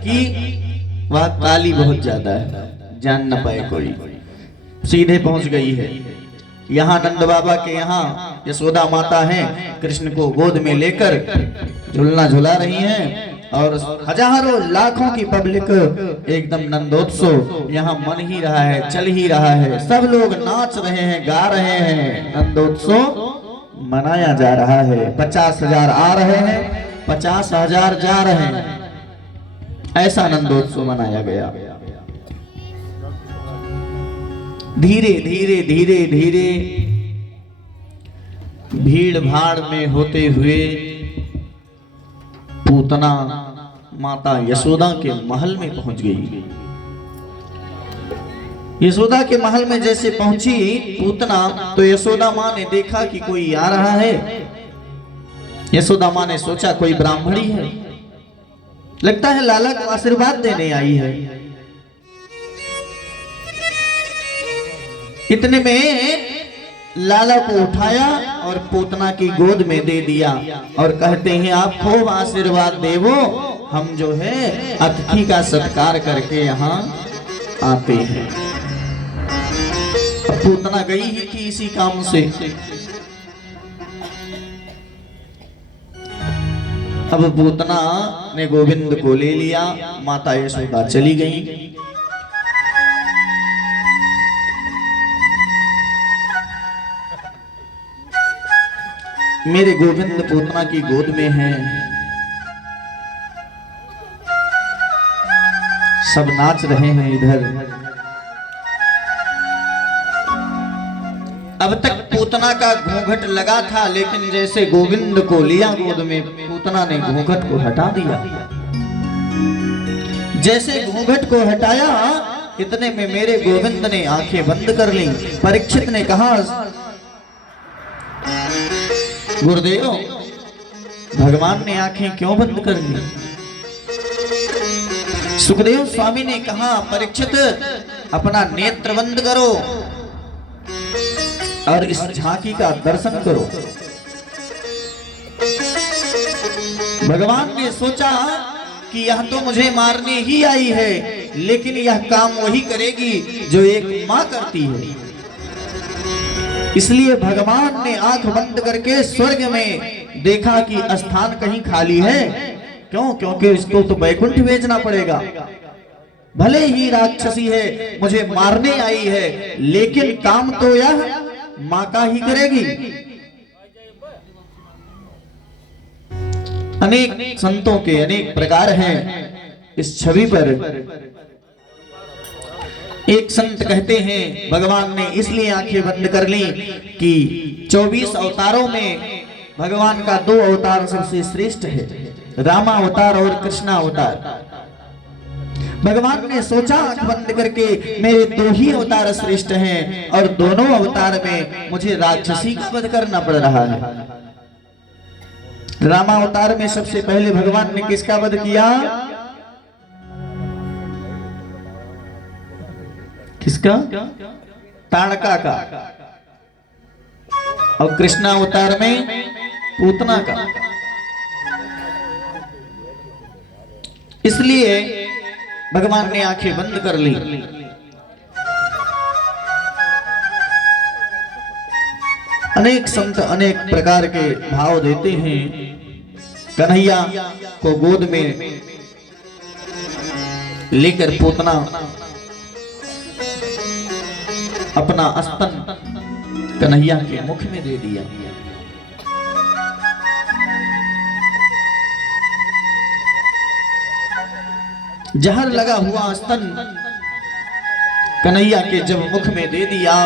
कि वह काली बहुत ज्यादा है, जान न पाए कोई, सीधे पहुंच गई है। यहाँ नंद बाबा के यहाँ यशोदा माता हैं, कृष्ण को गोद में लेकर झूलना झुला रही हैं और हजारों लाखों की पब्लिक एकदम नंदोत्सव यहाँ मन ही रहा है, चल ही रहा है, सब लोग नाच रहे हैं, गा रहे हैं, नंदोत्सव मनाया जा रहा है। 50,000 आ रहे हैं, 50,000 जा रहे हैं, ऐसा नंदोत्सव मनाया गया। धीरे धीरे धीरे धीरे भीड़ भाड़ में होते हुए पूतना माता यशोदा के महल में पहुंच गई। यशोदा के महल में जैसे पहुंची पूतना, तो यशोदा माँ ने देखा कि कोई आ रहा है। यशोदा माँ ने सोचा कोई ब्राह्मणी है, लगता है लाला को आशीर्वाद देने आई है। इतने में लाला को उठाया और पूतना की गोद में दे दिया और कहते हैं आप खूब आशीर्वाद देवो, हम जो है अतिथि का सत्कार करके यहाँ आते हैं। पूतना गई ही थी इसी काम से। अब पूतना ने गोविंद को ले लिया, माता यशोदा चली गई। मेरे गोविंद पूतना की गोद में हैं, सब नाच रहे हैं इधर। अब तक पूतना का घूंघट लगा था, लेकिन जैसे गोविंद को लिया गोद में, पूतना ने घूंघट को हटा दिया। जैसे घूंघट को हटाया, इतने में मेरे गोविंद ने आंखें बंद कर ली। परीक्षित ने कहा गुरुदेव, भगवान ने आंखें क्यों बंद कर ली? सुखदेव स्वामी ने कहा परीक्षित, अपना नेत्र बंद करो और इस झांकी का दर्शन करो। भगवान ने सोचा कि यह तो मुझे मारने ही आई है, लेकिन यह काम वही करेगी जो एक मां करती है। इसलिए भगवान ने आंख बंद करके स्वर्ग में देखा कि स्थान कहीं खाली है। क्यों? क्योंकि इसको तो बैकुंठ भेजना पड़ेगा। भले ही राक्षसी है, मुझे मारने आई है, लेकिन काम तो यह मां का ही करेगी। अनेक संतों के अनेक प्रकार हैं इस छवि पर। एक संत कहते हैं भगवान ने इसलिए आंखें बंद कर ली कि 24 अवतारों में भगवान का 2 अवतार सबसे श्रेष्ठ है, रामा अवतार और कृष्णा अवतार। भगवान ने सोचा आंख बंद करके मेरे 2 ही अवतार श्रेष्ठ हैं और दोनों अवतार में मुझे राक्षसी का वध करना पड़ रहा है। रामा अवतार में सबसे पहले भगवान ने किसका वध किया? किसका? ताड़का का। और कृष्णा अवतार में पूतना का। इसलिए भगवान ने आंखें बंद कर ली। अनेक संत अनेक प्रकार के भाव देते हैं। कन्हैया को गोद में लेकर पूतना अपना स्तन कन्हैया के मुख में दे दिया। जहर लगा हुआ स्तन कन्हैया के जब मुख में दे दिया,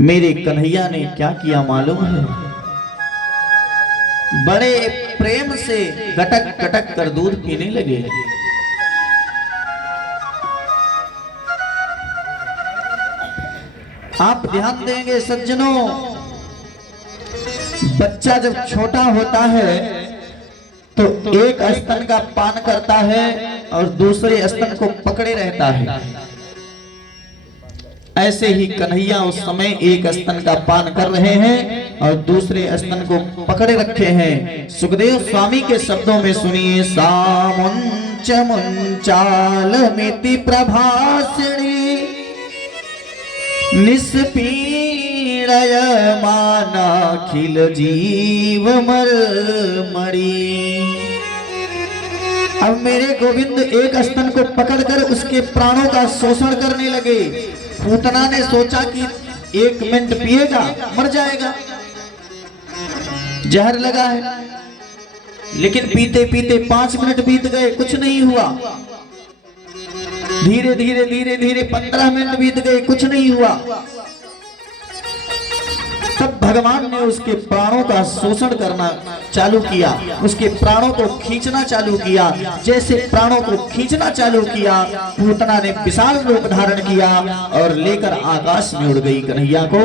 मेरे कन्हैया ने क्या किया मालूम है? बड़े प्रेम से गटक गटक कर दूध पीने लगे। आप ध्यान देंगे सज्जनों, बच्चा जब छोटा होता है तो एक स्तन का पान करता है और दूसरे स्तन को पकड़े रहता है। ऐसे ही कन्हैया उस समय एक स्तन का पान कर रहे हैं और दूसरे स्तन को पकड़े रखे हैं। सुखदेव स्वामी के शब्दों में सुनिए, सामुंच मुंचाल मिति प्रभासिणी निस्पीड़य मानाखिल जीव मरमरी। अब मेरे गोविंद एक स्तन को पकड़कर उसके प्राणों का शोषण करने लगे। पूतना ने सोचा कि 1 मिनट पिएगा मर जाएगा, जहर लगा है, लेकिन पीते पीते 5 मिनट बीत गए, कुछ नहीं हुआ। धीरे धीरे धीरे धीरे 15 मिनट बीत गए, कुछ नहीं हुआ। तब भगवान ने उसके प्राणों का शोषण करना चालू किया, उसके प्राणों को खींचना चालू किया। जैसे प्राणों को खींचना चालू किया, पूतना ने विशाल रूप धारण किया और लेकर आकाश में उड़ गई कन्हैया को,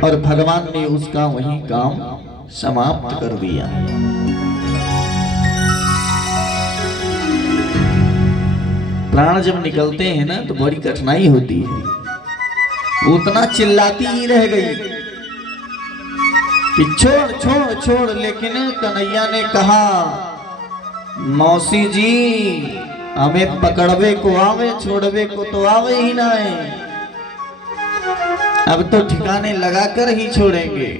और भगवान ने उसका वही काम समाप्त कर दिया। प्राण जब निकलते हैं ना तो बड़ी कठिनाई होती है। उतना चिल्लाती ही रह गई कि छोड़ छोड़ छोड़, लेकिन कन्हैया ने कहा, मौसी जी हमें पकड़वे को आवे, छोड़वे को तो आवे ही ना है, अब तो ठिकाने लगाकर ही छोड़ेंगे।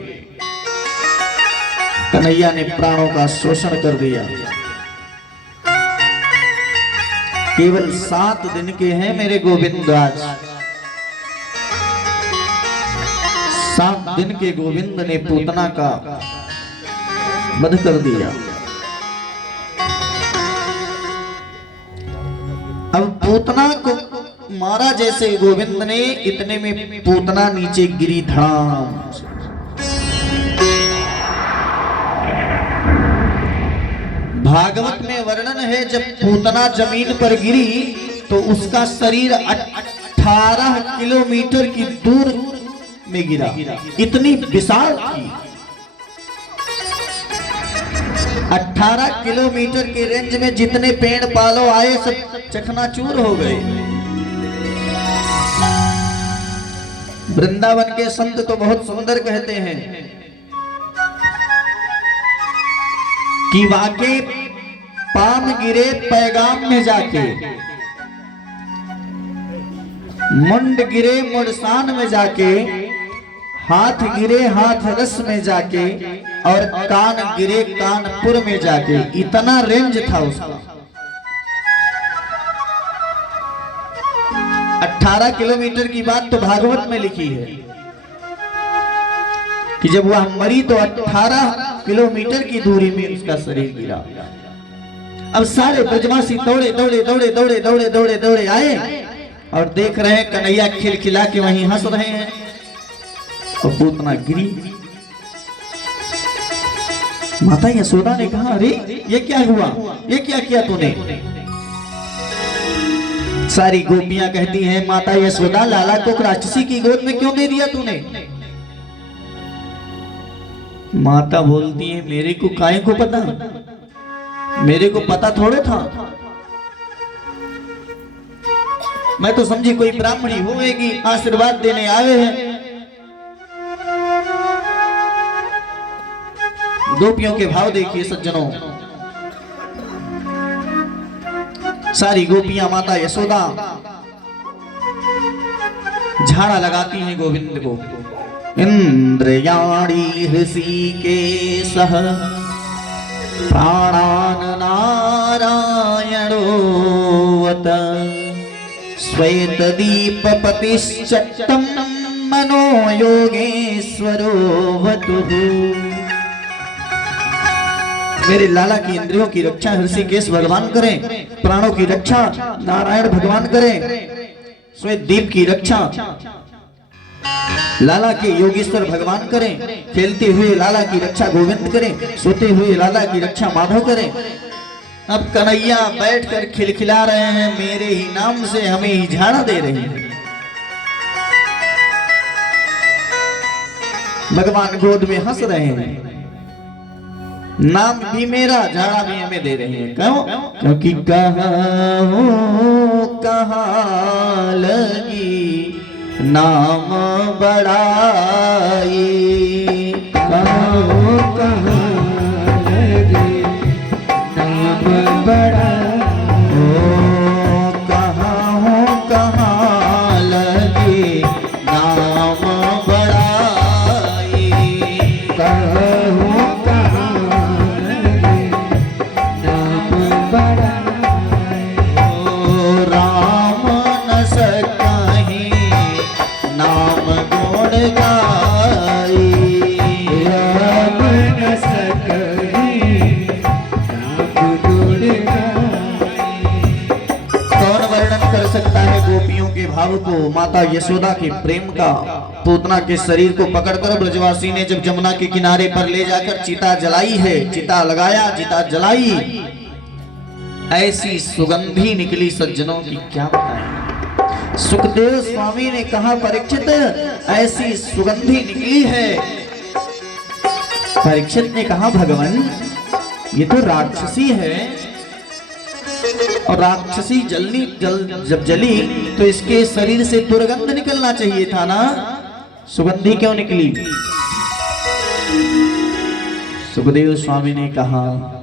कन्हैया ने प्राणों का शोषण कर दिया। केवल 7 दिन के हैं मेरे गोविंद आज। 7 दिन के गोविंद ने पूतना का वध कर दिया। अब पूतना को मारा जैसे गोविंद ने, इतने में पूतना नीचे गिरी धाम। भागवत में वर्णन है, जब पूतना जमीन पर गिरी तो उसका शरीर 18 किलोमीटर की दूर में गिरा, इतनी विशाल थी। 18 किलोमीटर के रेंज में जितने पेड़ पालो आए सब चकनाचूर हो गए। वृंदावन के संत तो बहुत सुंदर कहते हैं कि वाके पाम गिरे पैगाम में जाके, मुंड गिरे मुड़सान में जाके, हाथ गिरे हाथ रस में जाके, और कान गिरे कानपुर में जाके। इतना रेंज था उसका। 18 किलोमीटर की बात तो भागवत में लिखी है कि जब वह मरी तो 18 किलोमीटर की दूरी में उसका शरीर गिरा। अब सारे ब्रजवासी दौड़े दौड़े दौड़े दौड़े दौड़े दौड़े दौड़े आए और देख रहे हैं कन्हैया खिलखिला के वहीं हंस रहे हैं, और पूतना गिरी। माता यशोदा ने कहा, अरे ये क्या हुआ, ये क्या किया तूने? सारी गोपियां कहती हैं, माता यशोदा लाला को राक्षसी की गोद में क्यों दे दिया तूने? माता बोलती है, मेरे को काहे को पता, मेरे को पता थोड़े था, मैं तो समझी कोई ब्राह्मणी होगी, आशीर्वाद देने आए हैं। गोपियों के भाव देखिए सज्जनों। सारी गोपियां माता यशोदा झाड़ा लगाती हैं गोविंद को। इंद्रयाणी हृषिकेशः प्राणान नारायणोऽवत श्वेतदीपपतिश्चट्टं मनो योगेश्वरो वतुः। मेरे लाला की इंद्रियों की रक्षा ऋषिकेश भगवान करें, प्राणों की रक्षा नारायण भगवान करें, श्वेत दीप की रक्षा लाला के योगेश्वर भगवान करें, खेलते हुए लाला की रक्षा गोविंद करें, सोते हुए लाला की रक्षा माधव करें। अब कन्हैया बैठकर खिलखिला रहे हैं, मेरे ही नाम से हमें ही झाड़ा दे रहे हैं। भगवान गोद में हंस रहे हैं। नाम भी मेरा, झाड़ा भी हमें दे रहे हैं। क्यों? क्योंकि कहाँ लगी नाम बड़ाई, कहाँ लगी नाम बड़ाई, कहाँ लगी नाम बड़ाई, राम न सकहीं नाम गुण गाई, राम न सकहीं नाम गुण गाई। कौन वर्णन कर सकता है गोपियों के भाव को, माता यशोदा के प्रेम का। पूतना के शरीर को पकड़कर ब्रजवासी ने जब जमुना के किनारे पर ले जाकर चिता जलाई है, चिता लगाया, चिता जलाई, ऐसी सुगंधी निकली सज्जनों की क्या बताएं। सुखदेव स्वामी ने कहा, परीक्षित ऐसी सुगंधी निकली है। परीक्षित ने कहा, भगवान ये तो राक्षसी है, और राक्षसी जब जली तो इसके शरीर से दुर्गंध निकलना चाहिए था ना, सुगंधी क्यों निकली? सुखदेव स्वामी ने कहा,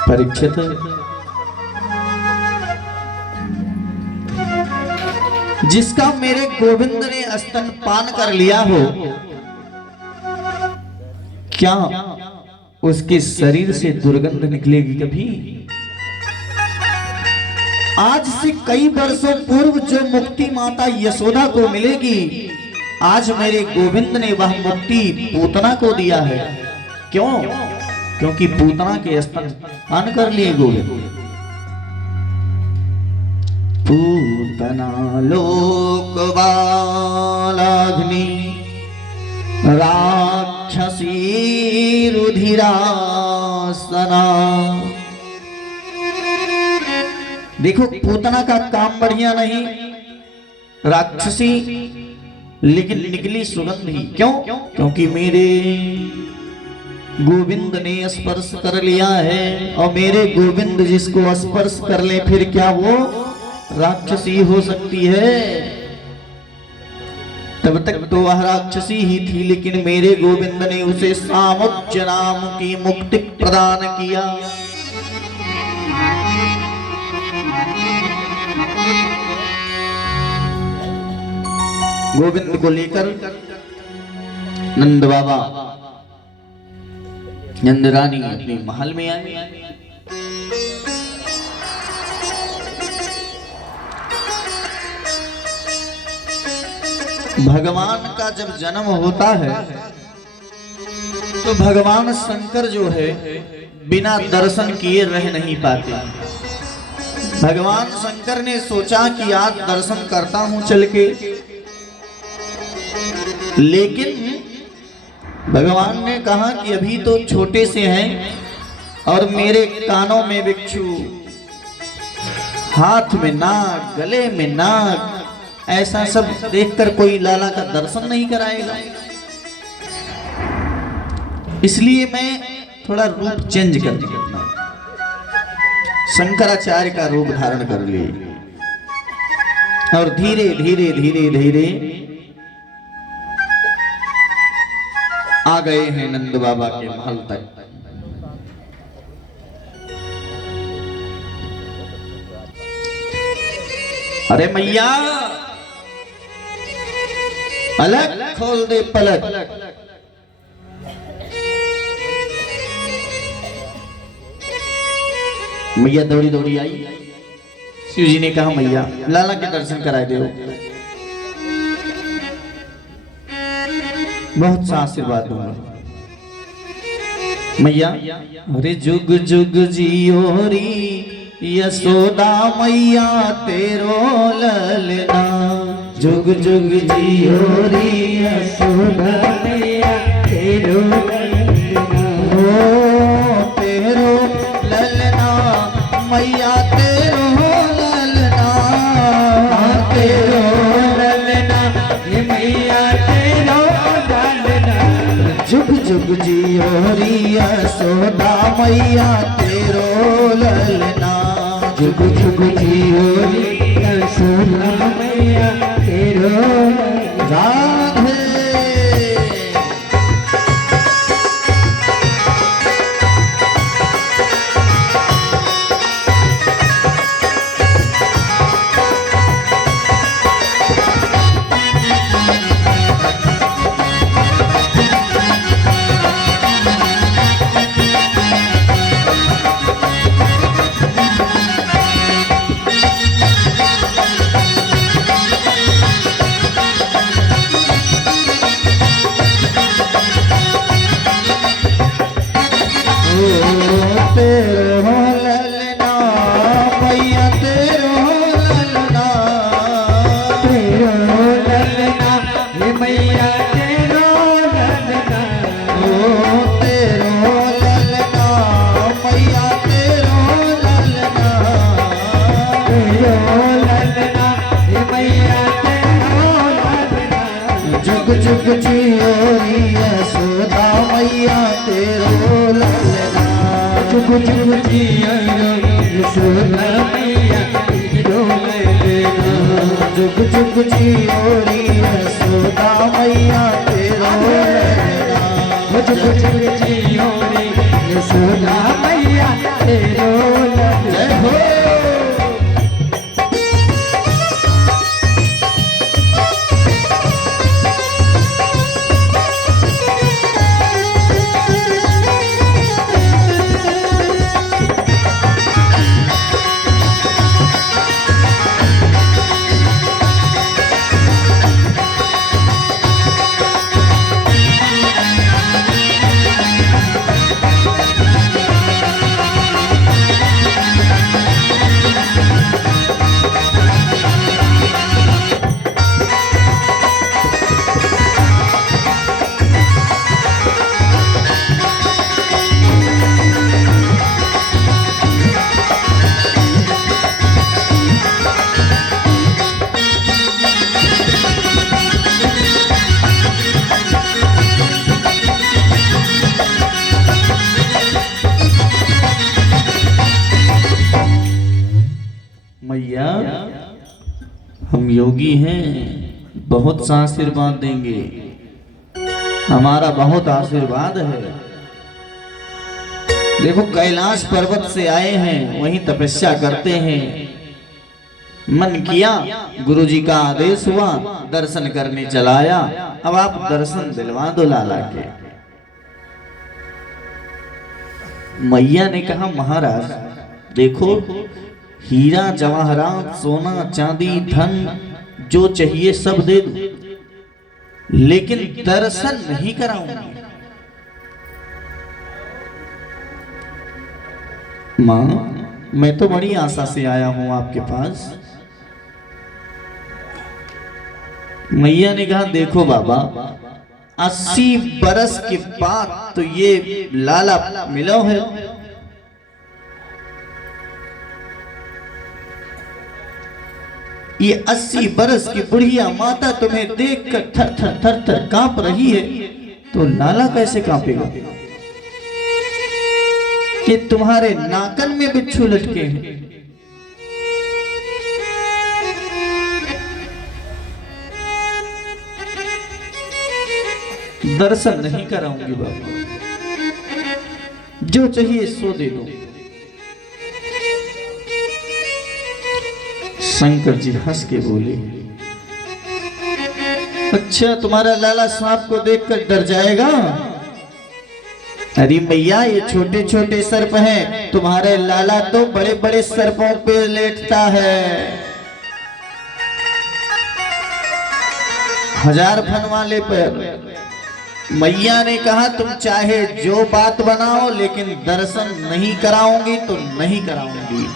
परीक्षित जिसका मेरे गोविंद ने स्तनपान कर लिया हो, क्या उसके शरीर से दुर्गंध निकलेगी कभी? आज से कई वर्षों पूर्व जो मुक्ति माता यशोदा को मिलेगी, आज मेरे गोविंद ने वह मुक्ति पूतना को दिया है। क्यों? क्योंकि पूतना के स्तनपान कर लिए गोविंद। पूतना लोकबालाग्नि राक्षसी रुधिरासना। देखो, पूतना का काम बढ़िया नहीं, राक्षसी, लेकिन निकली सुगंधी। क्यों? क्योंकि मेरे गोविंद ने स्पर्श कर लिया है, और मेरे गोविंद जिसको स्पर्श कर ले फिर क्या वो राक्षसी हो सकती है? तब तक तो वह राक्षसी ही थी, लेकिन मेरे गोविंद ने उसे सामुज्ज नाम की मुक्ति प्रदान किया। गोविंद को लेकर नंद बाबा, नंद रानी अपने महल में आई। भगवान का जब जन्म होता है तो भगवान शंकर जो है बिना दर्शन किए रह नहीं पाते। भगवान शंकर ने सोचा कि आज दर्शन करता हूं चल के, लेकिन भगवान ने कहा कि अभी तो छोटे से हैं और मेरे कानों में बिच्छू, हाथ में नाग, गले में नाग, ऐसा सब देखकर कोई लाला का दर्शन नहीं कराएगा। इसलिए मैं थोड़ा रूप चेंज कर दिया, शंकराचार्य का रूप धारण कर लिए, और धीरे धीरे धीरे धीरे आ गए हैं नंद बाबा के महल तक। अरे मैया, अलग खोल दे पलक। मैया दौड़ी दौड़ी आई। शिव जी ने कहा, मैया लाला के दर्शन कराए दो, बहुत सा आशीर्वाद दूंगा। मैया, अरे जुग जुग जियो री यशोदा मैया तेरो ललना, जुग जुग जियो री यशोदा मैया तेरो ललना, ओ तेरो ललना मैया तेरो ललना, तेरो ललना मैया तेरो जुग जियो रिया सोदा मैया तेरो ललना। जुग जुग जियो रे सोना मैया तेरो राधे तेरो ललना मैया तेरो ललना। तेरो ललना हे मैया तेरो ललना। ओ तेरो ललना मैया तेरो ललना। तेरो ललना हे मैया तेरो ललना। जुग जुग जियो रिया सोदा मैया तेरो ललना। जुग जुग जियो रे सोना मैया तेरो ललना। जुग जुग जियो रिया सोदा मैया तेरो ललना। जुग जुग जियो रे सोना मैया तेरो ललना। जय हो। मैया हम योगी हैं, बहुत सा आशीर्वाद देंगे, हमारा बहुत आशीर्वाद है। देखो कैलाश पर्वत से आए हैं, वहीं तपस्या करते हैं। मन किया गुरुजी का आदेश हुआ, दर्शन करने चलाया। अब आप दर्शन दिलवा दो लाला के। मैया ने कहा महाराज देखो, हीरा जवाहरात सोना चांदी धन जो चाहिए सब दे दूं, लेकिन दर्शन नहीं कराऊंगी। मां मैं तो बड़ी आशा से आया हूं आपके पास। मैया ने कहा देखो बाबा, 80 बरस के बाद तो ये लाला मिलो है। ये 80 बरस की बुढ़िया माता तुम्हें देखकर थर थर थर थर कांप रही है, तो लाला कैसे कांपेगा? कि तुम्हारे नाकन में बिच्छू लटके हैं। दर्शन नहीं कराऊंगी बाबा, जो चाहिए सो दे दो। शंकर जी हंस के बोले, अच्छा तुम्हारा लाला सांप को देखकर डर जाएगा? अरे मैया ये छोटे छोटे सर्प हैं, तुम्हारे लाला तो बड़े बड़े सर्पों पे लेटता है। 1000 फन वाले पर। मैया ने कहा तुम चाहे जो बात बनाओ, लेकिन दर्शन नहीं कराऊंगी तो नहीं कराऊंगी।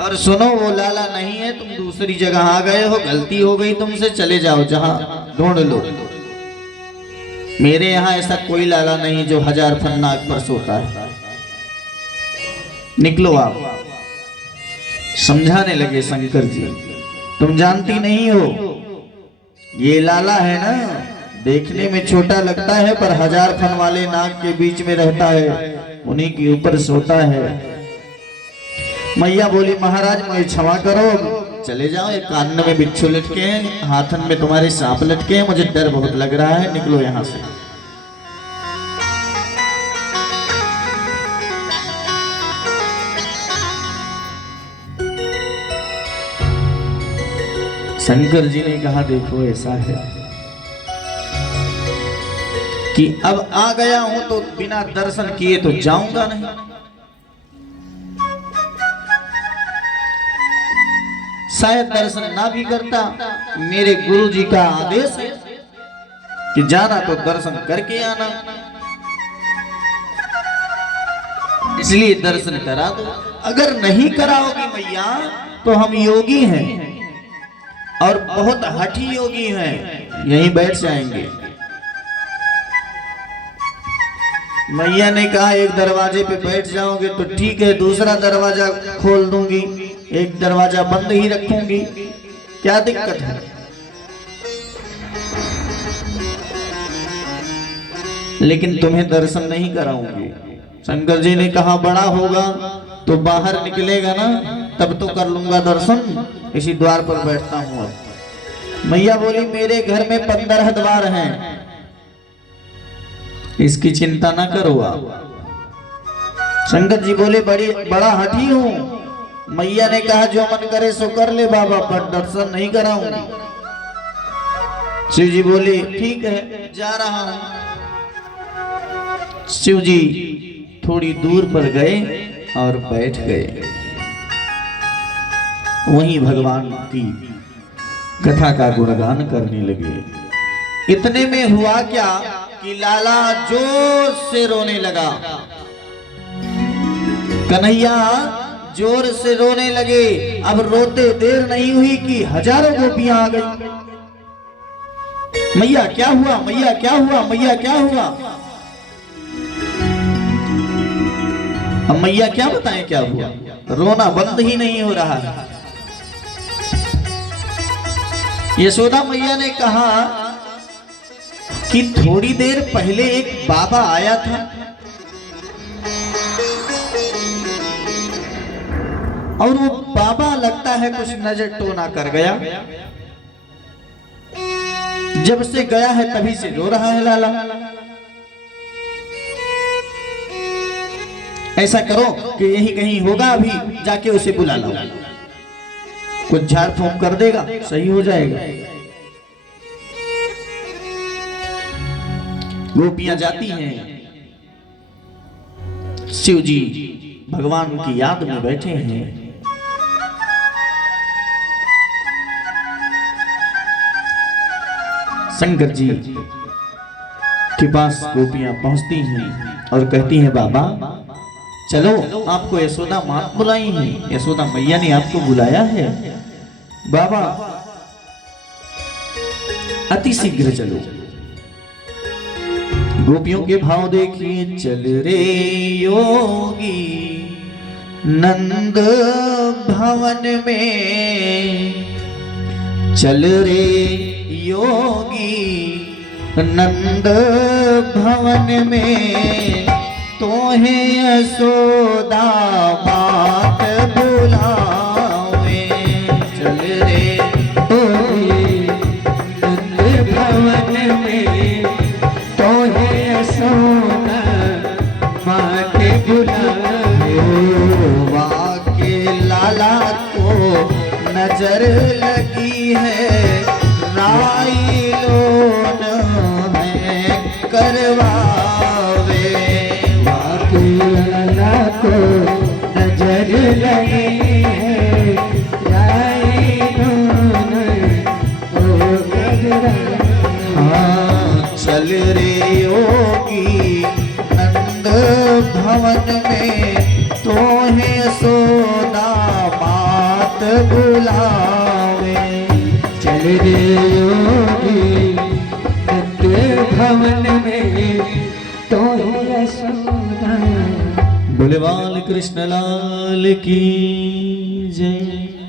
और सुनो वो लाला नहीं है, तुम दूसरी जगह आ गए हो, गलती हो गई तुमसे, चले जाओ जहां ढूंढ लो। मेरे यहाँ ऐसा कोई लाला नहीं जो 1000 फन नाग पर सोता है। निकलो आप। समझाने लगे शंकर जी, तुम जानती नहीं हो ये लाला है ना, देखने में छोटा लगता है पर 1000 फन वाले नाग के बीच में रहता है, उन्हीं के ऊपर सोता है। मैया बोली महाराज मुझे क्षमा करो, चले जाओ। एक कान में बिच्छू लटके हैं, हाथन में तुम्हारे सांप लटके हैं, मुझे डर बहुत लग रहा है, निकलो यहां से। शंकर जी ने कहा देखो ऐसा है कि अब आ गया हूं तो बिना दर्शन किए तो जाऊंगा नहीं। शायद दर्शन ना भी करता, मेरे गुरु जी का आदेश है कि जाना तो दर्शन करके आना, इसलिए दर्शन करा दो। अगर नहीं कराओगी मैया तो हम योगी हैं और बहुत हठी योगी हैं, यहीं बैठ जाएंगे। मैया ने कहा एक दरवाजे पे बैठ जाओगे तो ठीक है, दूसरा दरवाजा खोल दूंगी, एक दरवाजा बंद ही रखूंगी, क्या दिक्कत है। लेकिन तुम्हें दर्शन नहीं कराऊंगी। शंकर जी ने कहा बड़ा होगा तो बाहर निकलेगा ना, तब तो कर लूंगा दर्शन, इसी द्वार पर बैठता हूं। मैया बोली मेरे घर में 15 द्वार हैं, इसकी चिंता ना करो आप। शंकर जी बोले बड़ा हठी हूं। मैया ने कहा जो मन करे सो कर ले बाबा, पर दर्शन नहीं कराऊंगी। शिव जी बोले ठीक है जा रहा हूं। शिव जी थोड़ी दूर पर गए और बैठ गए, वहीं भगवान की कथा का गुणगान करने लगे। इतने में हुआ क्या कि लाला जोर से रोने लगा, कन्हैया जोर से रोने लगे। अब रोते देर नहीं हुई कि हजारों गोपियां आ गई। मैया क्या हुआ, मैया क्या हुआ, मैया क्या हुआ। अब मैया क्या बताएं क्या हुआ, रोना बंद ही नहीं हो रहा है। यशोदा मैया ने कहा कि थोड़ी देर पहले एक बाबा आया था, और वो बाबा लगता है कुछ नजर टोना कर गया। जब से गया है तभी से रो रहा है लाला। ऐसा करो कि यही कहीं होगा, अभी जाके उसे बुला लो, कुछ झाड़ फूंक कर देगा, सही हो जाएगा। गोपियां जाती हैं, शिव जी भगवान की याद में बैठे हैं। शंकर जी के पास गोपियां पहुंचती हैं और कहती हैं बाबा चलो, आपको यशोदा मां बुलाई है, यशोदा मैया ने आपको बुलाया है, बाबा अति शीघ्र चलो। गोपियों के भाव देखिए, चल रे योगी नंद भवन में, चल रे योगी नंद भवन में, तोहे यशोदा मात बुलावे। चल रे योगी नंद भवन में, तोहे यशोदा मात बुलावे। वाके लाला को नजर लगी है, राई लोन में करवावे। वाके लाला को नजर लगी है, राई लोन ओ करवावे। हाँ चल रे योगी नंद भवन में, तोहे यशोदा मात बुलावे। चल रे योगी नंद भवन में, तोहे यशोदा। बोले बाल कृष्ण लाल की जय।